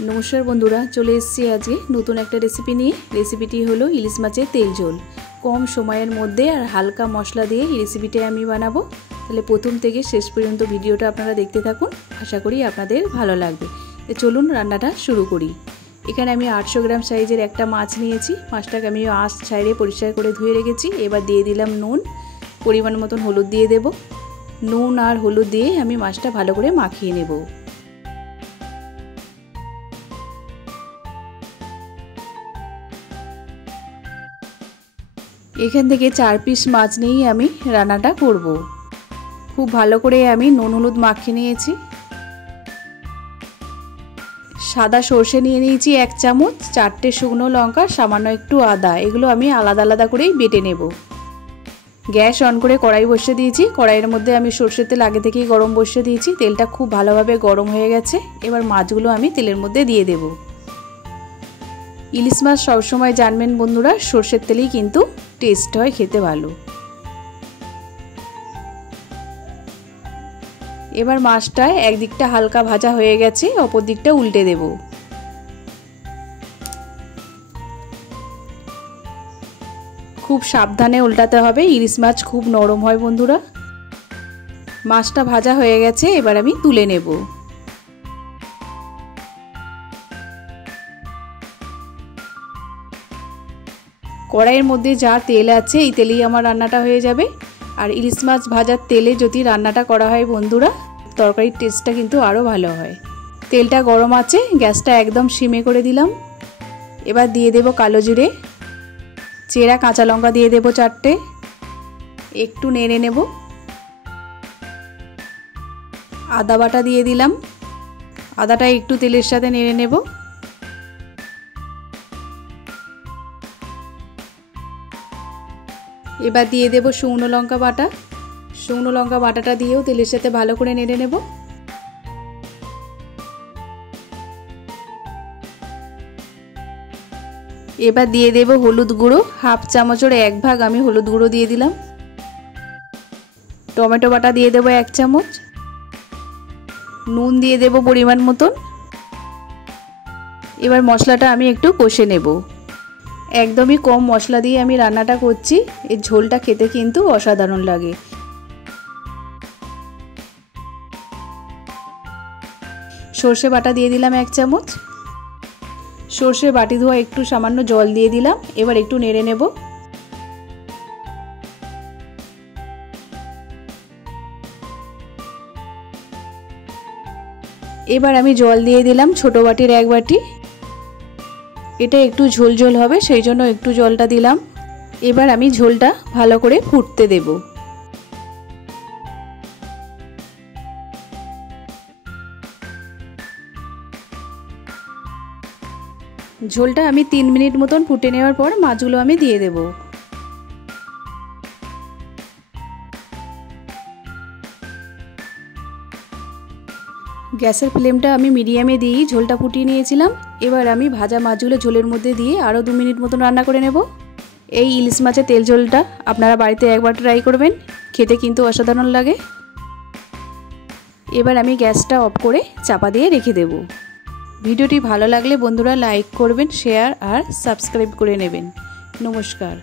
नमस्कार बंधुरा चले एसेছি आज नतून एक रेसिपि निये। रेसिपिटी हलो इलिश माछेर तेल झोल। कम समयेर मध्य और हालका मशला दिए रेसिपिटा आमी बानाबो। ताहले प्रथम थेके शेष पर्यन्त भिडियोटा आपनारा देखते थाकुन, आशा करी आपनादेर भालो लागबे। तो चलुन रान्नाटा शुरू करी। एखाने आमी 800 ग्राम साइजेर एकटा माछ नियेछि। माछटाके आमी आँश छाइरे परिष्कार करे धुए रेखेछि। एबार दिए दिलाम नुन, परिमाण मतन हलुद दिए देब। नुन और हलुद दिए आमी माछटा भालो करे माखिए नेब। एखान थेके 4 पिस माछ निये आमी रान्नाटा करब। खूब भालो करे आमी नुन हलुद माखिए नियेछि। सादा सर्षे निये नियेछि 1 चामच, 4टे शुकनो लंका, सामान्य एकटू आदा। एगुलो आमी आलादा आलादा करेई बेटे नेब। गैस अन करे कड़ाई बसिए दिएछि। कड़ाइयेर मধ্যে आमी सर्षेर तेल आगे थेकेई गरम बसिए दिएछि। तेलटा खूब भालोभाबे गरम हये गेছে। एबार माछगुलो आमी तेलेर मধ্যে दिए देब। इलिश माछ सब समय जानबेन बंधुरा सर्षेर तेलेई किन्तु टेस्ट है खेते भालो। एबार माछटा एक दिकटा हालका भाजा हये गेছে, अपर दिकटा उल्टे देब। खूब साबधाने उल्टाते हबे, इलिश माछ खूब नरम हय बंधुरा। माछटा भाजा हये गेছে, एबार आमी तुले नेब। कड़ाइयेर मধ্যে जा तेल आछे এই তেলেই আমার রান্নাটা হয়ে যাবে। আর ইলিশ মাছ ভাজার তেলে যদি রান্নাটা করা হয় বন্ধুরা তরকারির টেস্টটা কিন্তু আরো ভালো হয়। তেলটা গরম আছে, গ্যাসটা একদম সিমে করে দিলাম। এবার দিয়ে দেব কালো জিরে, চেরা কাঁচা লঙ্কা দিয়ে দেব 4টে। একটু নেড়ে নেব। আদা বাটা দিয়ে দিলাম। আদাটা একটু তেলের সাথে নেড়ে নেব। এবার দিয়ে দেব শুকনো লঙ্কা বাটা। শুকনো লঙ্কা বাটাটা দিয়েও তেলের সাথে ভালো করে নেড়ে নেব। এবার দিয়ে দেব হলুদ গুঁড়ো, হাফ চামচের 1 ভাগ আমি হলুদ গুঁড়ো দিয়ে দিলাম। টমেটো বাটা দিয়ে দেব 1 চামচ। নুন দিয়ে দেব পরিমাণ মতন। এবার মশলাটা আমি একটু কষে নেব। एकदम ही कम मशला दिए आमी रान्नाटा करछि। এই ঝোলটা খেতে কিন্তু অসাধারণ লাগে। সরষে বাটা দিয়ে দিলাম 1 চামচ। সরষে বাটি ধোয়া একটু সামান্য জল দিয়ে দিলাম। এবার একটু নেড়ে নেব। এবার আমি জল দিয়ে দিলাম ছোট বাটির 1 বাটি। এটা একটু ঝোল ঝোল হবে সেই জন্য একটু জলটা দিলাম। এবার আমি ঝোলটা ভালো করে ফুটতে দেব। ঝোলটা আমি 3 মিনিট মতন ফুটে নেওয়ার পর মাছগুলো আমি দিয়ে দেব। গ্যাসের ফ্লেমটা আমি মিডিয়ামে দিয়ে ঝোলটা ফুটিয়ে নিয়েছিলাম। এবার আমি ভাজা মাছগুলো ঝোলের মধ্যে দিয়ে আরও 2 মিনিট মতন রান্না করে নেব। এই ইলিশ মাছের তেল ঝোলটা আপনারা বাড়িতে একবার ট্রাই করবেন, খেতে কিন্তু অসাধারণ লাগে। এবার আমি গ্যাসটা অফ করে চাপা দিয়ে রেখে দেব। ভিডিওটি ভালো লাগলে বন্ধুরা লাইক করবেন, শেয়ার আর সাবস্ক্রাইব করে নেবেন। নমস্কার।